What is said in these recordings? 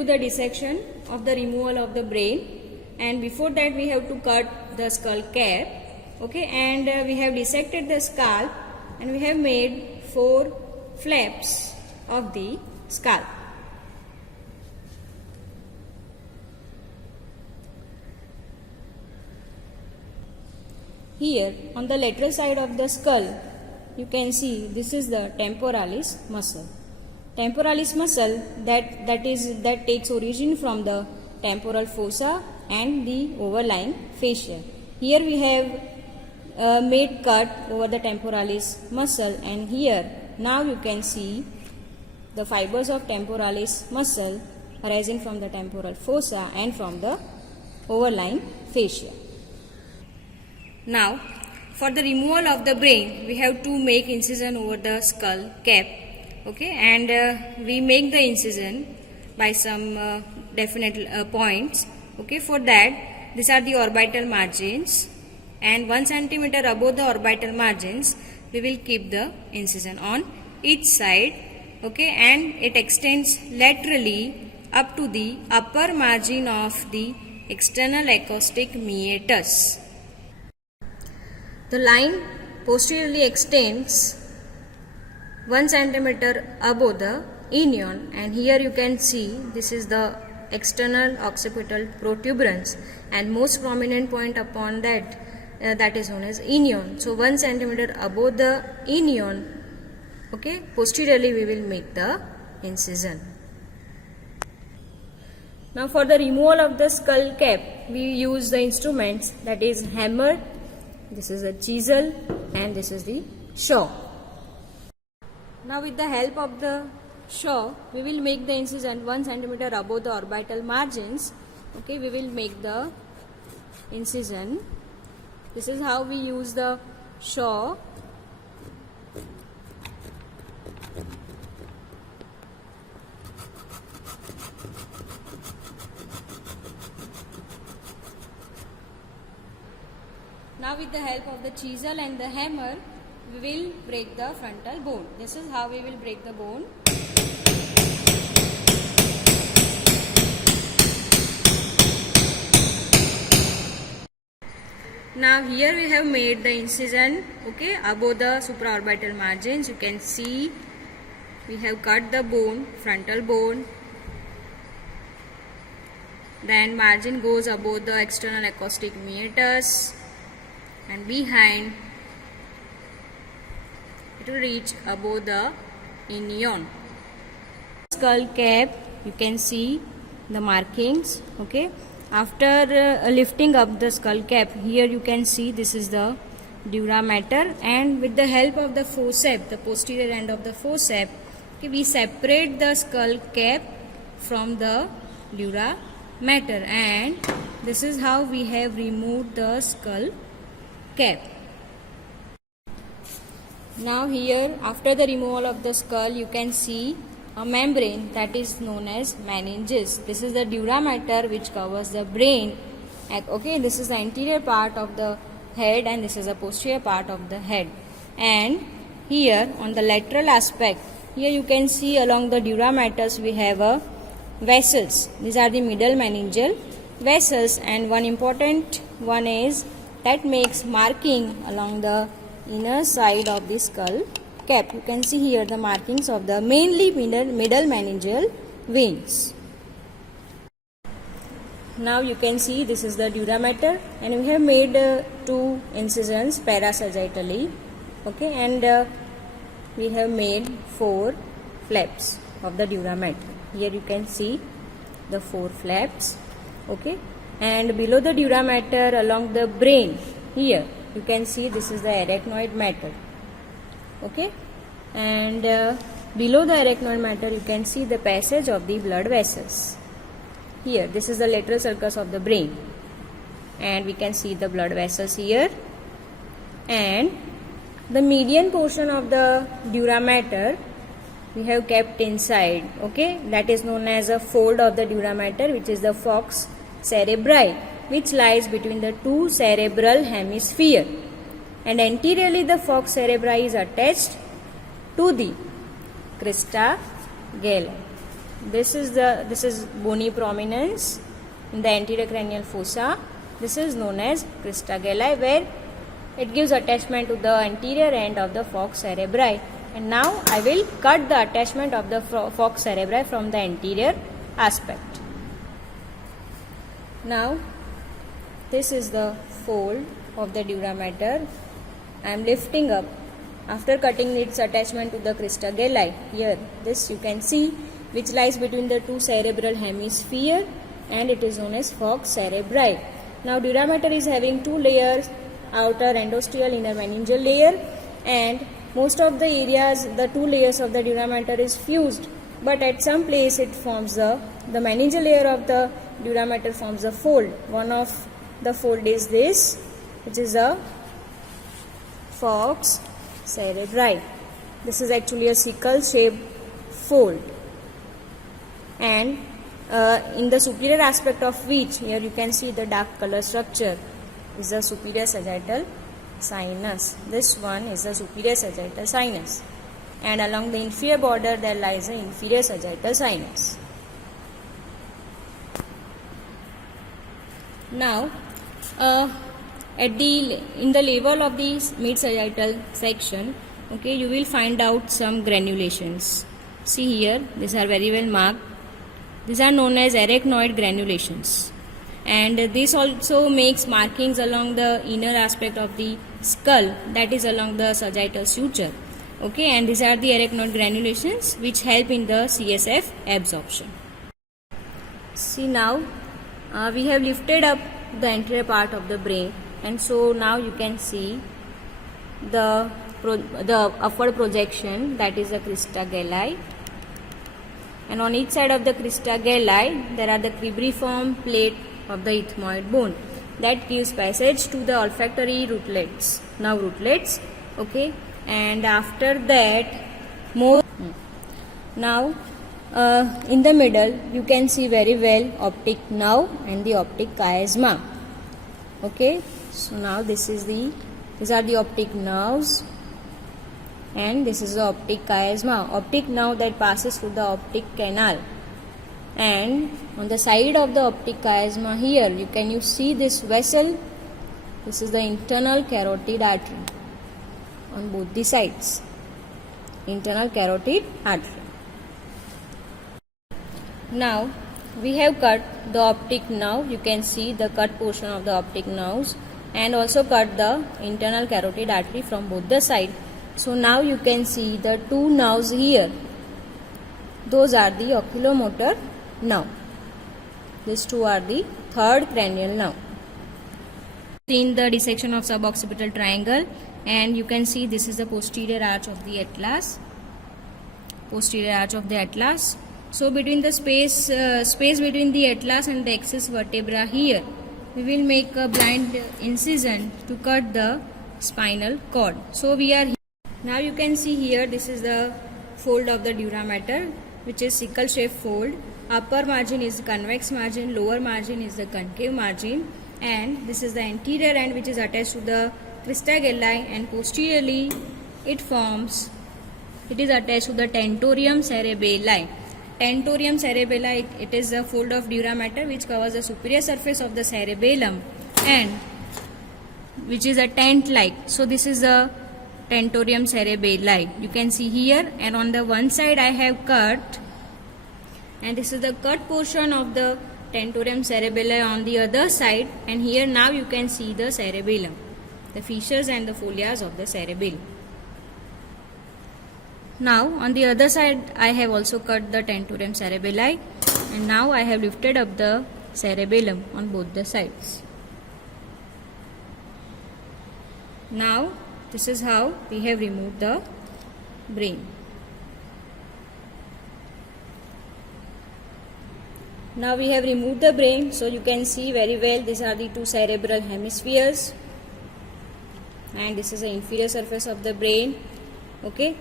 do the dissection of the removal of the brain, and before that we have to cut the skull cap. Okay, and we have dissected the scalp and we have made 4 flaps of the scalp. Here on the lateral side of the skull you can see this is the temporalis muscle. Temporalis muscle that takes origin from the temporal fossa and the overlying fascia. Here we have made cut over the temporalis muscle, and here now you can see the fibers of temporalis muscle arising from the temporal fossa and from the overlying fascia. Now for the removal of the brain we have to make incision over the skull cap. Okay, and we make the incision by some definite points. Okay, for that these are the orbital margins, and 1 centimeter above the orbital margins we will keep the incision on each side. Okay, and it extends laterally up to the upper margin of the external acoustic meatus. The line posteriorly extends 1 centimeter above the inion, and here you can see this is the external occipital protuberance, and most prominent point upon that that is known as inion. So 1 centimeter above the inion, okay, posteriorly we will make the incision. Now for the removal of the skull cap we use the instruments, that is hammer, this is a chisel, and this is the saw. Now with the help of the saw we will make the incision 1 centimeter above the orbital margins. Okay, we will make the incision. This is how we use the saw. Now with the help of the chisel and the hammer we will break the frontal bone. This is how we will break the bone. Now here we have made the incision, okay, above the supraorbital margins. You can see we have cut the bone, frontal bone. Then margin goes above the external acoustic meatus, and behind it will reach above the inion. Skull cap, you can see the markings. Okay, after lifting up the skull cap, here you can see this is the dura mater, and with the help of the forceps, the posterior end of the forceps, okay, we separate the skull cap from the dura mater, and this is how we have removed the skull cap. Now here after the removal of the skull you can see a membrane that is known as meninges. This is the dura mater which covers the brain. Okay, this is the anterior part of the head and this is the posterior part of the head. And here on the lateral aspect, here you can see along the dura mater we have a vessels. These are the middle meningeal vessels, and one important one is that makes marking along the inner side of the skull cap. You can see here the markings of the mainly middle meningeal veins. Now you can see this is the dura mater, and we have made 2 incisions parasagittally. Okay, and we have made 4 flaps of the dura mater. Here you can see the 4 flaps. Okay, and below the dura mater along the brain, here you can see this is the arachnoid mater. Okay, and below the arachnoid mater you can see the passage of the blood vessels. Here this is the lateral sulcus of the brain, and we can see the blood vessels here, and the median portion of the dura mater we have kept inside. Okay, that is known as a fold of the dura mater, which is the falx cerebri, which lies between the 2 cerebral hemisphere, and anteriorly the falx cerebri is attached to the crista galli. this is bony prominence in the anterior cranial fossa. This is known as crista galli, where it gives attachment to the anterior end of the falx cerebri. And now I will cut the attachment of the falx cerebri from the anterior aspect. Now this is the fold of the dura mater. I am lifting up after cutting its attachment to the crista galli. Here this you can see, which lies between the two cerebral hemisphere, and it is known as falx cerebri. Now dura mater is having two layers, outer endosteal, inner meningeal layer, and most of the areas, the two layers of the dura mater is fused, but at some place it forms the meningeal layer of the dura mater forms a fold. One of the fold is this, which is a falx cerebri. This is actually a sickle shaped fold, and in the superior aspect of which, here you can see the dark color structure, is the superior sagittal sinus. This one is the superior sagittal sinus, and along the inferior border there lies the inferior sagittal sinus. Now in the level of the mid sagittal section, okay, you will find out some granulations. See here, these are very well marked. These are known as arachnoid granulations, and this also makes markings along the inner aspect of the skull, that is along the sagittal suture. Okay, and these are the arachnoid granulations which help in the CSF absorption. See, now we have lifted up the anterior part of the brain, and so now you can see the upward projection, that is the crista galli, and on each side of the crista galli there are the cribriform plate of the ethmoid bone that gives passage to the olfactory rootlets, nerve rootlets. Okay, and after that now in the middle you can see very well optic nerve and the optic chiasma. Okay, so now these are the optic nerves, and this is the optic chiasma, optic nerve that passes through the optic canal. And on the side of the optic chiasma, here you see this vessel. This is the internal carotid artery on both the sides, internal carotid artery. Now we have cut the optic nerve. You can see the cut portion of the optic nerves, and also cut the internal carotid artery from both the sides. So now you can see the two nerves here. Those are the oculomotor nerve. These two are the third cranial nerve. In the dissection of suboccipital triangle, and you can see this is the posterior arch of the atlas. Posterior arch of the atlas. So between the space between the atlas and the axis vertebra, here we will make a blind incision to cut the spinal cord. So we are here. Now you can see here, this is the fold of the dura mater, which is sickle shaped fold. Upper margin is convex margin, lower margin is the concave margin, and this is the anterior end which is attached to the crista galli, and posteriorly it is attached to the tentorium cerebelli. Tentorium cerebelli, it is a fold of dura mater which covers the superior surface of the cerebellum, and which is a tent like. So this is the tentorium cerebelli. You can see here, and on the one side I have cut, and this is the cut portion of the tentorium cerebelli on the other side, and here now you can see the cerebellum, the fissures and the folias of the cerebellum. Now on the other side I have also cut the tentorium cerebelli, and now I have lifted up the cerebellum on both the sides. Now this is how we have removed the brain. Now we have removed the brain, so you can see very well these are the two cerebral hemispheres, and this is the inferior surface of the brain. Okay,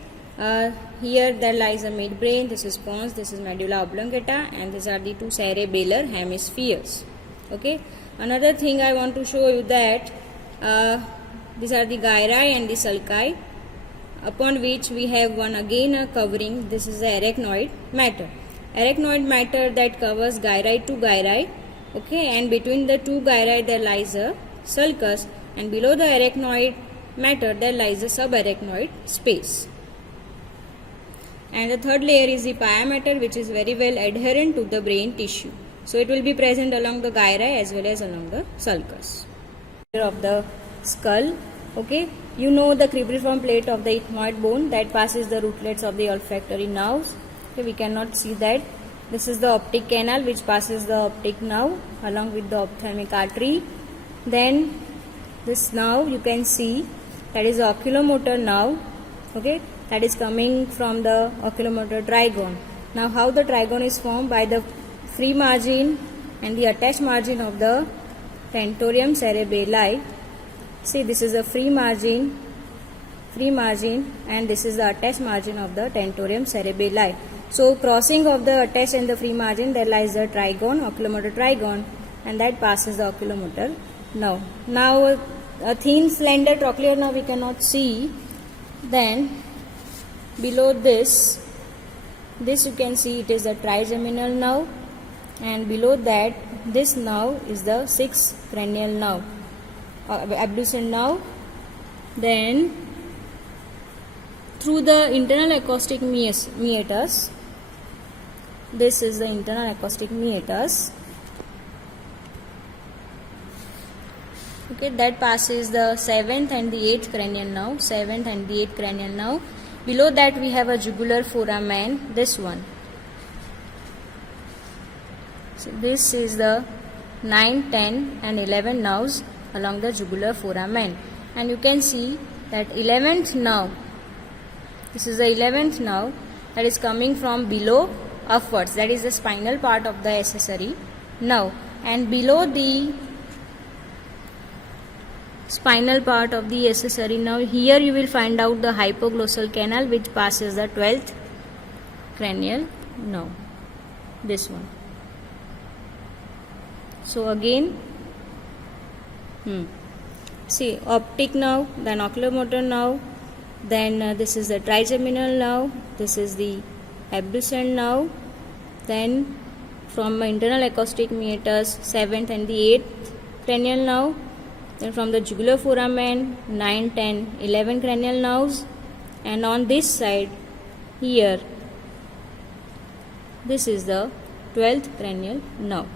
here there lies the midbrain, this is pons, this is medulla oblongata, and these are the two cerebellar hemispheres. Okay, another thing I want to show you that these are the gyri and the sulci, upon which we have one again a covering. This is the arachnoid matter. arachnoid matter that covers gyri to gyri. Okay, and between the two gyri there lies a sulcus, and below the arachnoid matter there lies a subarachnoid space. And the third layer is the pia matter, which is very well adherent to the brain tissue. So it will be present along the gyri as well as along the sulcus. Of the skull, okay, you know the cribriform plate of the ethmoid bone that passes the rootlets of the olfactory nerves. Okay, we cannot see that. This is the optic canal which passes the optic nerve along with the ophthalmic artery. Then this nerve you can see, that is the oculomotor nerve, okay, that is coming from the oculomotor trigone. Now how the trigone is formed? By the free margin and the attached margin of the tentorium cerebelli. See, this is the free margin, and this is the attached margin of the tentorium cerebelli. So crossing of the attached and the free margin, there lies the trigone, oculomotor trigone, and that passes the oculomotor nerve. Now a thin slender trochlear nerve we cannot see. Then below this you can see it is the trigeminal nerve, and below that this nerve is the sixth cranial nerve, abducent nerve. Then through the internal acoustic meatus, this is the internal acoustic meatus, okay, that passes the 7th and the 8th cranial nerve, 7th and the 8th cranial nerve. Below that we have a jugular foramen, this one. So this is the 9, 10 and 11 nerves along the jugular foramen, and you can see that 11th nerve, this is the 11th nerve that is coming from below upwards, that is the spinal part of the accessory nerve, and below the spinal part of the accessory nerve, here you will find out the hypoglossal canal which passes the 12th cranial nerve, this one. So again, see, optic nerve, then oculomotor nerve, then this is the trigeminal nerve, this is the abducent nerve, then from internal acoustic meatus 7th and the 8th cranial nerve, then from the jugular foramen 9, 10, 11 cranial nerves, and on this side here this is the 12th cranial nerve.